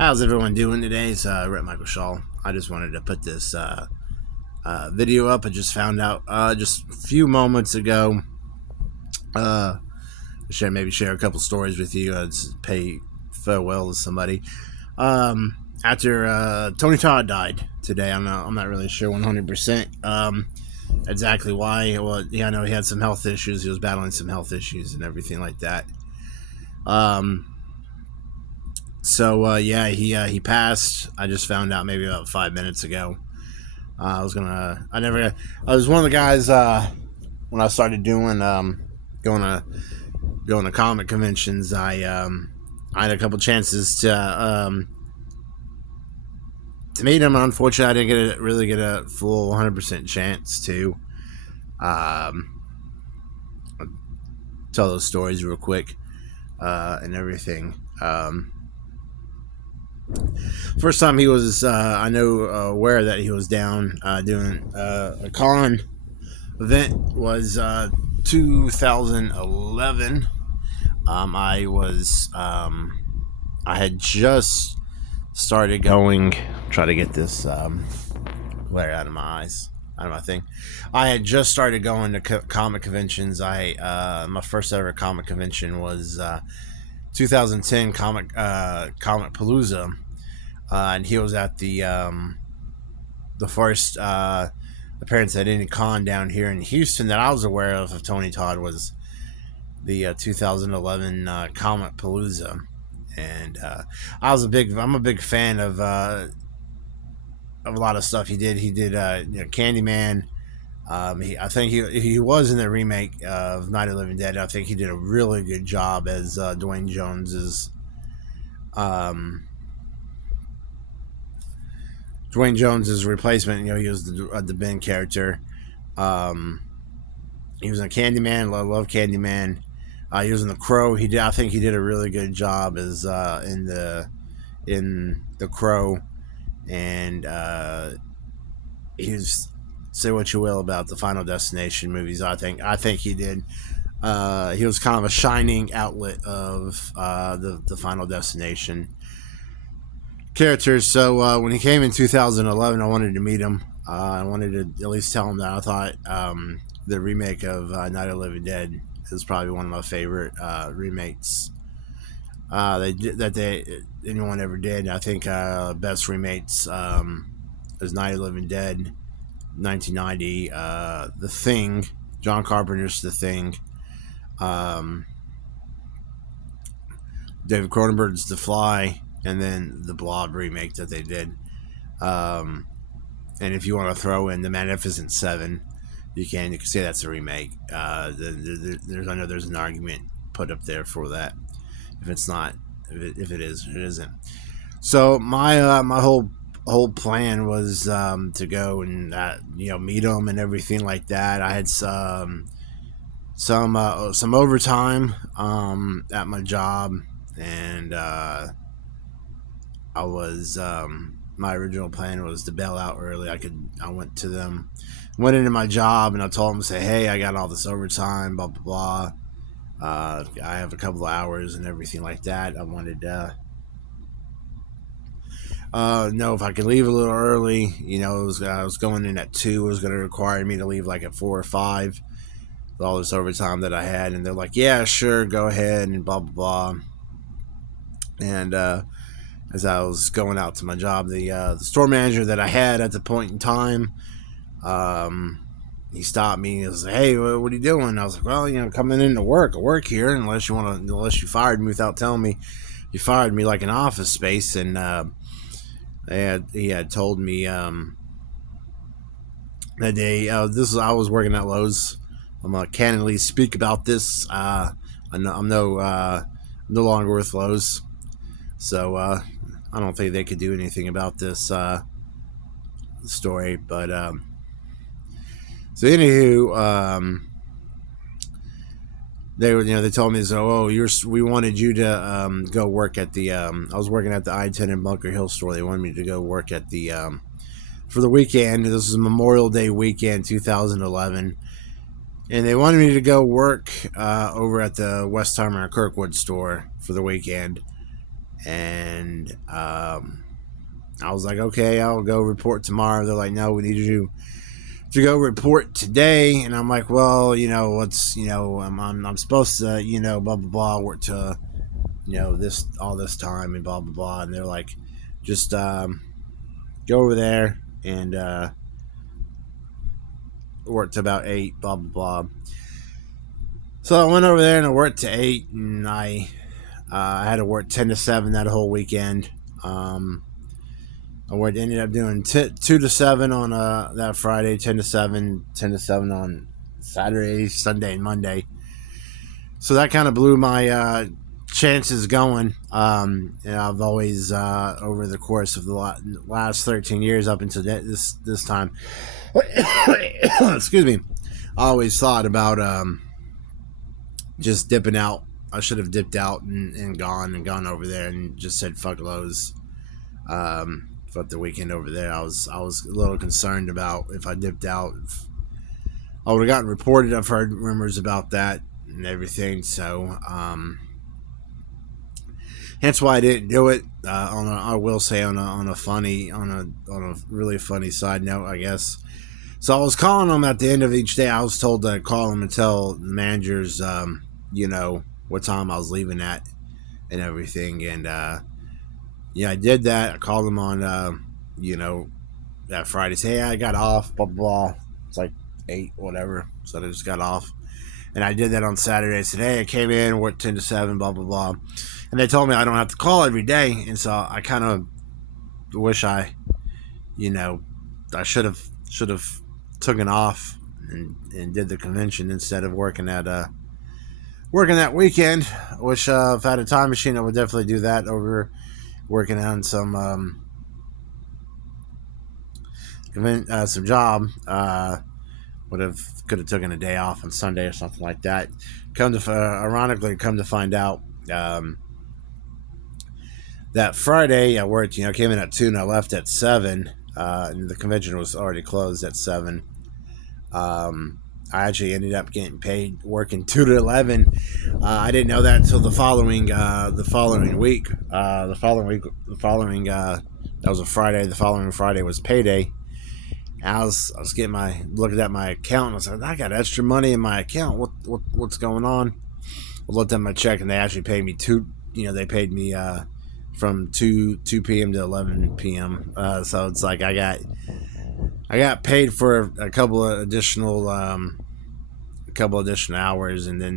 How's everyone doing today? It's Rhett Michael Shaw. I just wanted to put this video up. I just found out just a few moments ago. Uh, share a couple stories with you. Just pay farewell to somebody. After Tony Todd died today, I'm not really sure 100% exactly why. Well, yeah, I know he had some health issues. He was battling some health issues and everything like that. Um, yeah, he passed. I just found out maybe about 5 minutes ago. I was one of the guys when I started doing going to going to comic conventions. I had a couple chances to meet him. Unfortunately, I didn't really get a full 100% chance to um, tell those stories real quick and everything. First time he was, I know, aware that he was down doing a con event was 2011. I had just started going. Try to get this glare out of my eyes, out of my thing. I had just started going to comic conventions. My first ever comic convention was 2010 Comic Palooza, and he was at the first appearance at any con down here in Houston that I was aware of Tony Todd was the 2011 Comic Palooza, and I'm a big fan of a lot of stuff he did. He did Candyman. I think he was in the remake of Night of the Living Dead. I think he did a really good job as Dwayne Jones's replacement. He was the Ben character. He was in Candyman. I love Candyman. He was in The Crow. I think he did a really good job as in the Crow, and he was. Say what you will about the Final Destination movies. I think he did. He was kind of a shining outlet of the Final Destination characters. So when he came in 2011, I wanted to meet him. I wanted to at least tell him that I thought the remake of Night of the Living Dead is probably one of my favorite remakes anyone ever did. I think best remakes is Night of the Living Dead, 1990, The Thing, John Carpenter's The Thing, David Cronenberg's The Fly, and then the Blob remake that they did. And if you want to throw in The Magnificent Seven, you can say that's a remake. I know there's an argument put up there for that. If it's not, if it is, it isn't. So my whole plan was to go and meet him and everything like that. I had some overtime at my job, and I was my original plan was to bail out early. I went into my job, and I told them, say, hey, I got all this overtime, blah blah blah. I have a couple of hours and everything like that. I wanted to know if I could leave a little early. I was going in at 2. It was going to require me to leave like at 4 or 5 with all this overtime that I had. And they're like, yeah, sure, go ahead, and blah, blah, blah. And as I was going out to my job, the store manager that I had at the point in time, he stopped me. He was like, hey, what are you doing? I was like, well, coming into work. I work here unless you fired me without telling me you fired me like an office space. And he had told me that day. I was working at Lowe's. I'm gonna candidly speak about this. I'm no longer with Lowe's, so I don't think they could do anything about this story. But so anywho, they told me, so we wanted you to go work at the I was working at the I-10 in Bunker Hill store. They wanted me to go work at the for the weekend. This was Memorial Day weekend 2011, and they wanted me to go work over at the Westheimer and Kirkwood store for the weekend. And I was like, okay, I'll go report tomorrow. They're like, no, we need you to go report today. And I'm like, well, what's, I'm supposed to, blah, blah, blah, work to, this, all this time and blah, blah, blah. And they're like, just go over there and work to about 8, blah, blah, blah. So I went over there and I worked to 8, and I had to work 10 to 7 that whole weekend. I ended up doing 2 to 7 on that Friday, 10 to 7, 10 to 7 on Saturday, Sunday, and Monday. So that kind of blew my chances going. I've always, over the course of the last 13 years up until this time, excuse me, I always thought about just dipping out. I should have dipped out and gone over there and just said fuck Lowe's. Fuck the weekend over there. I was a little concerned about if I dipped out, if I would have gotten reported. I've heard rumors about that and everything. So hence why I didn't do it. I will say on a really funny side note, I guess. So I was calling them at the end of each day. I was told to call them and tell the managers, what time I was leaving at and everything. And, I did that. I called them on, that Friday. Say, hey, I got off, blah, blah, blah. It's like 8, whatever. So I just got off. And I did that on Saturday. I said, hey, I came in, worked 10 to 7, blah, blah, blah. And they told me I don't have to call every day. And so I kind of wish I should have taken off and did the convention instead of working that weekend. Which if I had a time machine, I would definitely do that over working on some job. Could have taken a day off on Sunday or something like that. Ironically, come to find out, that Friday I worked. Came in at 2 and I left at 7. And the convention was already closed at 7. I actually ended up getting paid working 2 to 11. I didn't know that until the following week. That was a Friday. The following Friday was payday. And I was looking at my account and I was like, I got extra money in my account. What's going on? I looked at my check and they actually paid me they paid me from 2 p.m. to 11 p.m. So it's like I got paid for a couple of additional hours, and then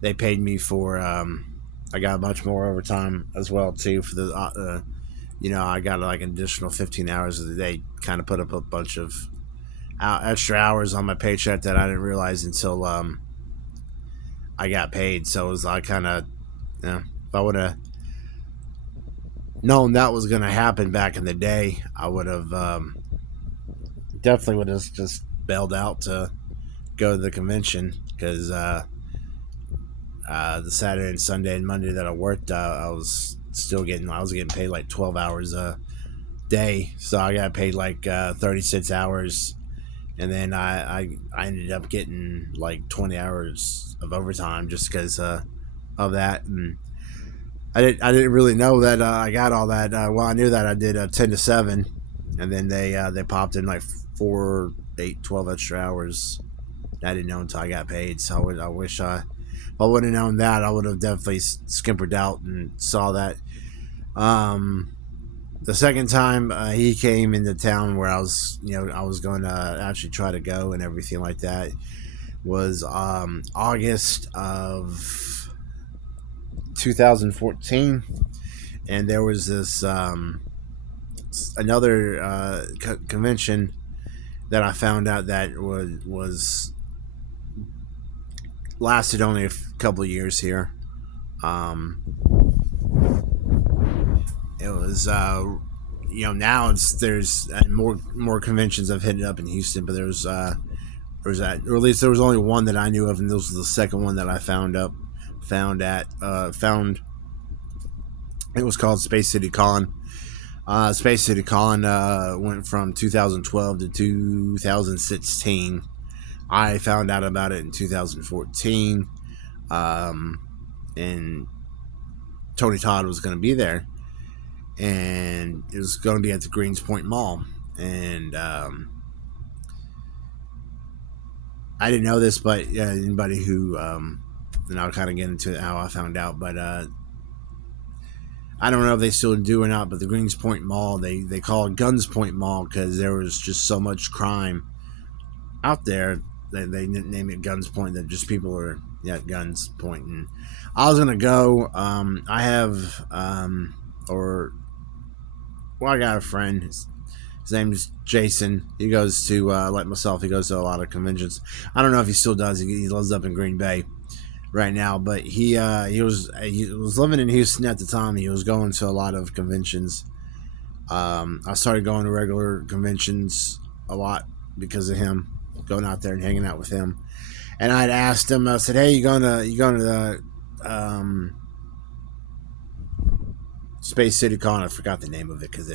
they paid me for I got much more overtime as well too for the I got like an additional 15 hours of the day. Kind of put up a bunch of extra hours on my paycheck that I didn't realize until I got paid. So it was like kind of if I would have known that was going to happen back in the day, I would have definitely would have just bailed out to go to the convention, because the Saturday and Sunday and Monday that I worked, I was getting paid like 12 hours a day, so I got paid like 36 hours, and then I ended up getting like 20 hours of overtime just because of that. And I didn't really know that I got all that. I knew that I did 10 to 7, and then they popped in like 4, 8, 12 extra hours. I didn't know until I got paid. So I wish if I would have known that, I would have definitely skimpered out and saw that. The second time he came into town where I was going to actually try to go and everything like that was August of 2014, and there was this another convention that I found out that was lasted only a couple of years here. It was now there's more conventions I've hit up in Houston, but there was that, or at least there was only one that I knew of, and this was the second one that I found. It was called Space City Con. Space City Con went from 2012 to 2016. I found out about it in 2014, and Tony Todd was going to be there, and it was going to be at the Greens Point Mall. And I didn't know this, but anybody who, and I'll kind of get into how I found out, but I don't know if they still do or not, but the Greens Point Mall, they call it Guns Point Mall because there was just so much crime out there that they name it Guns Point, that just people are guns pointing. I was gonna go. I have I got a friend. His name is Jason. He goes to like myself. He goes to a lot of conventions. I don't know if he still does. He lives up in Green Bay right now, but he was living in Houston at the time. He was going to a lot of conventions. I started going to regular conventions a lot because of him, going out there and hanging out with him. And I'd asked him, I said, "Hey, you going to the Space City Con?" I forgot the name of it because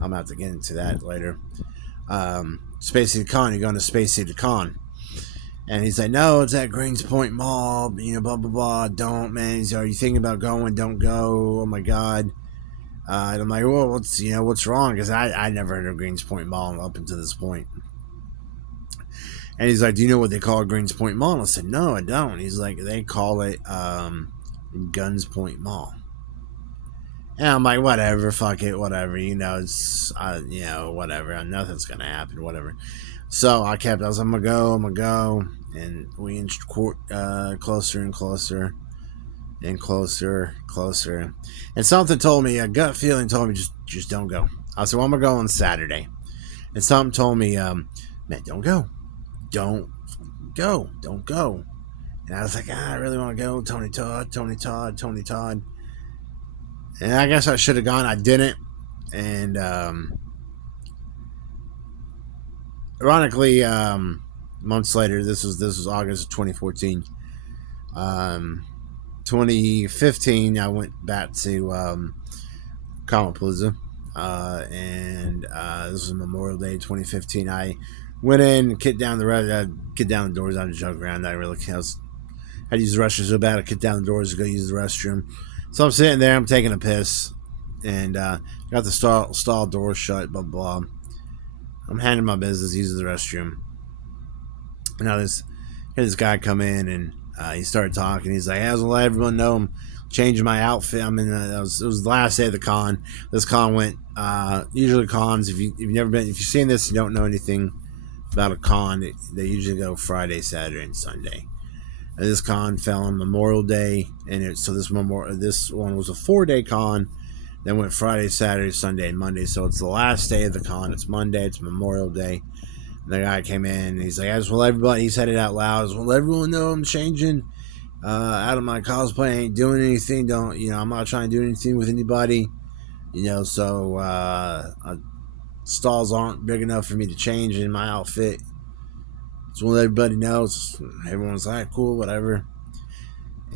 I'm about to get into that later. Space City Con, you going to Space City Con? And he's like, "No, it's at Greens Point Mall, blah, blah, blah. Don't, man. Are you thinking about going? Don't go. Oh, my God." And I'm like, "Well, what's wrong?" Because I never heard of Greens Point Mall up until this point. And he's like, "Do you know what they call Greens Point Mall?" And I said, "No, I don't." He's like, "They call it Guns Point Mall." And I'm like, "Whatever, fuck it, whatever. It's whatever. Nothing's gonna happen, whatever." So I was like, I'm gonna go, and we inched closer and closer, and closer. And something told me, a gut feeling told me, just don't go. I said, "Well, I'm gonna go on Saturday." And something told me, "Man, don't go, don't go." And I was like, "I really want to go." Tony Todd. And I guess I should have gone. I didn't. And ironically, months later, this was August of 2014. 2015, I went back to Comicpalooza, and this was Memorial Day 2015. I went in, kicked down the doors. I was joking around. I really had to use the restroom so bad. I kicked down the doors to go use the restroom. So I'm sitting there, I'm taking a piss, and got the stall door shut, blah, blah. I'm handling my business, using the restroom. Now this guy come in, and he started talking. He's like, "I was gonna let everyone know I'm changing my outfit. I'm in it was the last day of the con. This con went, usually cons, if you've seen this, you don't know anything about a con, they usually go Friday, Saturday, and Sunday. And this con fell on Memorial Day, and this one was a 4-day con. Then went Friday, Saturday, Sunday, and Monday. So it's the last day of the con. It's Monday. It's Memorial Day. And the guy came in, and he's like, "I just want everybody." He said it out loud. "I just want everyone know I'm changing out of my cosplay. I ain't doing anything. I'm not trying to do anything with anybody. So stalls aren't big enough for me to change in my outfit. Just want everybody knows." Everyone's like, "Cool, whatever."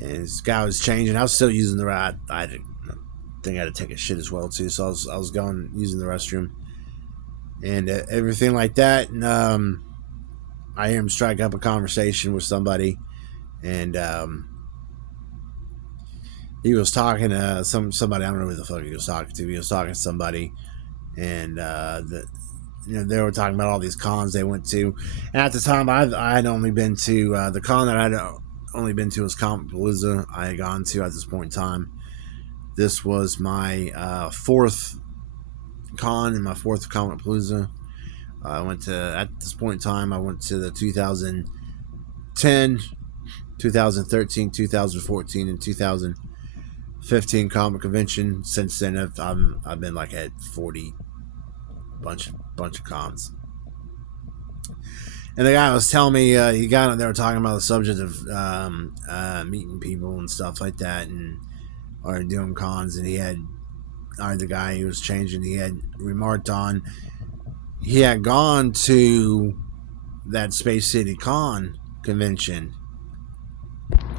And this guy was changing. I was still using the ride. I think I had to take a shit as well too. So I was going using the restroom and everything like that. And I hear him strike up a conversation with somebody, and he was talking to somebody. I don't know who the fuck he was talking to. He was talking to somebody, and they were talking about all these cons they went to. And at the time, I had only been to the con that I'd only been to was Comicpalooza. I had gone to at this point in time. This was my fourth con and my fourth Comicpalooza. At this point in time, I went to the 2010, 2013, 2014, and 2015 comic convention. Since then, I've been like at 40 bunch of cons. And the guy was telling me, they were talking about the subject of meeting people and stuff like that, or doing cons, and the guy who was changing, he had remarked on, he had gone to that Space City Con convention,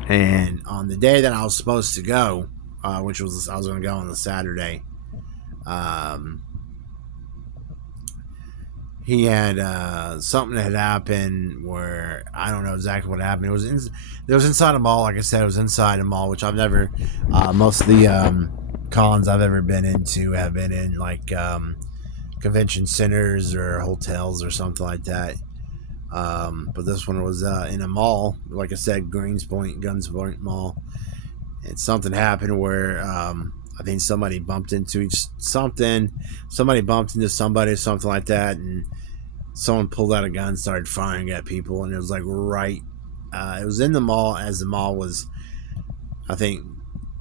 and on the day that I was supposed to go, which was, I was going to go on the Saturday, he had something that had happened where I don't know exactly what happened. It was inside a mall. Like I said, it was inside a mall, which I've never. Most of the cons I've ever been into have been in like convention centers or hotels or something like that. But this one was in a mall. Like I said, Guns Point Mall. And something happened where I think somebody bumped into something. Somebody bumped into somebody, or something like that, and someone pulled out a gun, and started firing at people, and it was like right. It was in the mall as the mall was, I think,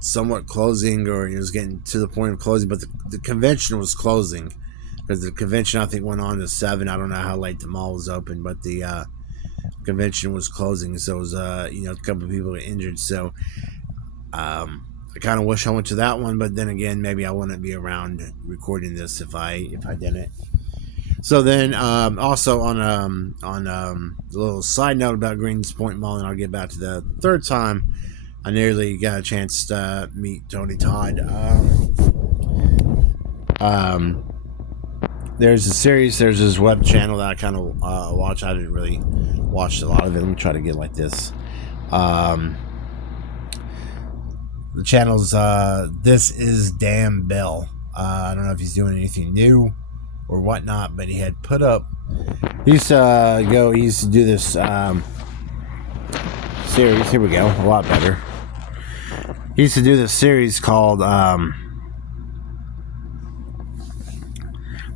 somewhat closing, or it was getting to the point of closing, but the convention was closing because the convention I think went on to 7. I don't know how late the mall was open, but the convention was closing, so it was a couple of people got injured. So I kind of wish I went to that one, but then again, maybe I wouldn't be around recording this if I didn't. So then, also on a little side note about Greens Point Mall, and I'll get back to the third time I nearly got a chance to meet Tony Todd. There's a series, there's this web channel that I kind of watch. I didn't really watch a lot of it. Let me try to get like this. The channel's This Is Damn Bill. I don't know if he's doing anything new or whatnot, but he had put up. He used to do this series. Here we go, a lot better. He used to do this series called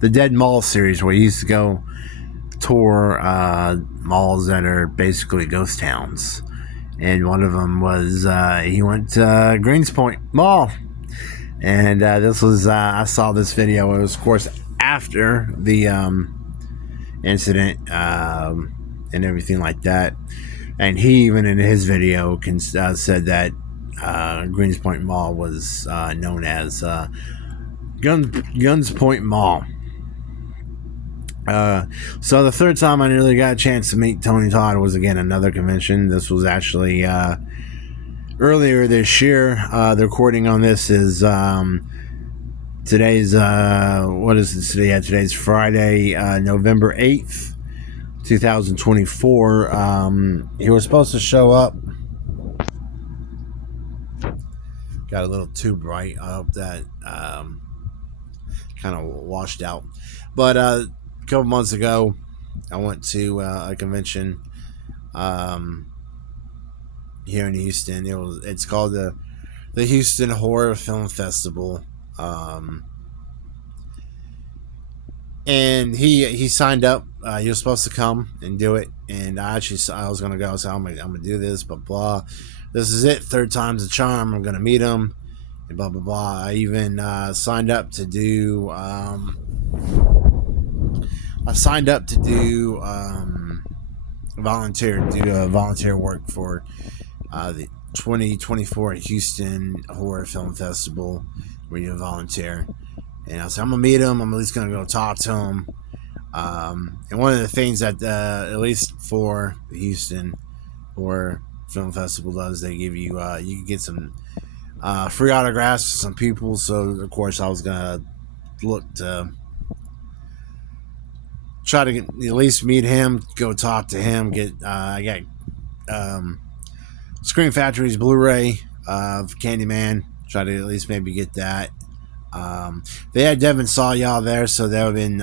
the Dead Mall series, where he used to go tour malls that are basically ghost towns. And one of them was he went to Greens Point Mall, and this was I saw this video. It was, of course, after the incident and everything like that. And he even in his video said that Greens Point Mall was known as Guns Point Mall. So the third time I nearly got a chance to meet Tony Todd was again another convention. This was actually earlier this year. The recording on this is today's what is it today? Yeah, today's Friday, November 8th, 2024. He was supposed to show up. Got a little too bright. I hope that kind of washed out. But a couple months ago, I went to a convention here in Houston. It's called the Houston Horror Film Festival. And he signed up. He was supposed to come and do it, and I was gonna go. So I'm gonna do this, blah blah. This is it. Third time's the charm. I'm gonna meet him, and blah blah blah. I even signed up to do. I signed up to do volunteer work for the 2024 Houston Horror Film Festival, where you volunteer. And I said, I'm going to meet him. I'm at least going to go talk to him. And one of the things that, at least for the Houston Horror Film Festival does, they give you, you can get some free autographs from some people. So, of course, I was going to look to try to at least meet him, go talk to him. I got Scream Factory's Blu-ray of Candyman. Try to at least maybe get that. They had Devin Saw y'all there, so that would have been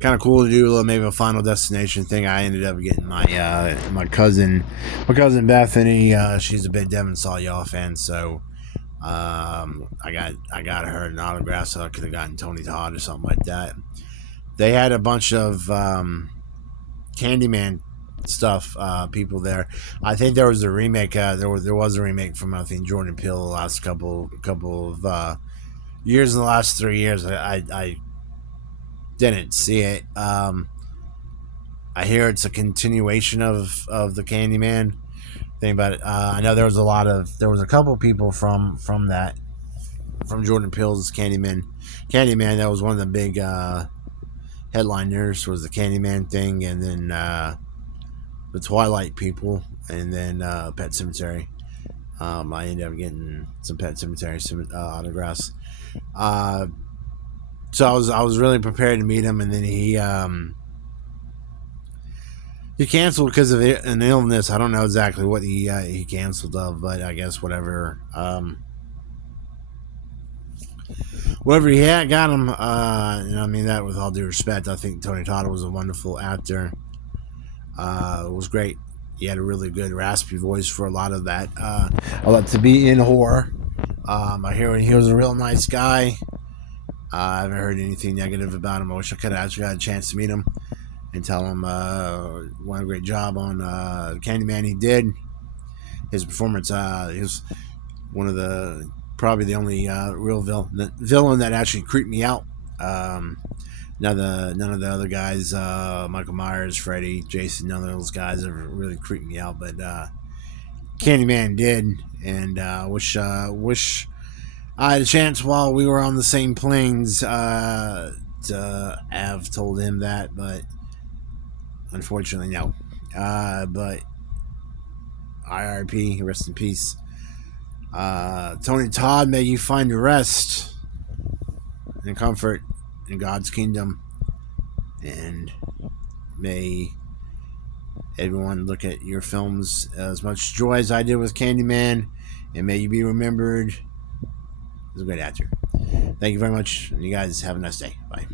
kind of cool to do maybe a Final Destination thing. I ended up getting my cousin Bethany. She's a big Devin Saw y'all fan, so I got her an autograph, so I could have gotten Tony Todd or something like that. They had a bunch of Candyman stuff, people there. I think there was a remake. There was a remake from, I think, Jordan Peele the last couple of years. In the last 3 years, I didn't see it. I hear it's a continuation of the Candyman thing, but I know there was a couple of people from Jordan Peele's Candyman. That was one of the big headliners, was the Candyman thing, and then the Twilight people, and then Pet Sematary. I ended up getting some Pet Sematary autographs. So I was really prepared to meet him, and then he canceled because of an illness. I don't know exactly what he canceled of, but I guess whatever he had got him. I mean that with all due respect. I think Tony Todd was a wonderful actor. It was great. He had a really good raspy voice for a lot of that. I like to be in horror. I hear he was a real nice guy. I haven't heard anything negative about him. I wish I could have actually had a chance to meet him and tell him what a great job on Candyman he did. His performance, he was one of probably the only real villain that actually creeped me out. None of the other guys, Michael Myers, Freddy, Jason, none of those guys ever really creeped me out, but Candyman did, and wish I had a chance while we were on the same planes to have told him that, but unfortunately, no. But IRP, rest in peace. Tony Todd, may you find rest and comfort in God's kingdom, and may everyone look at your films as much joy as I did with Candyman, and may you be remembered as a great actor. Thank you very much. You guys have a nice day. Bye.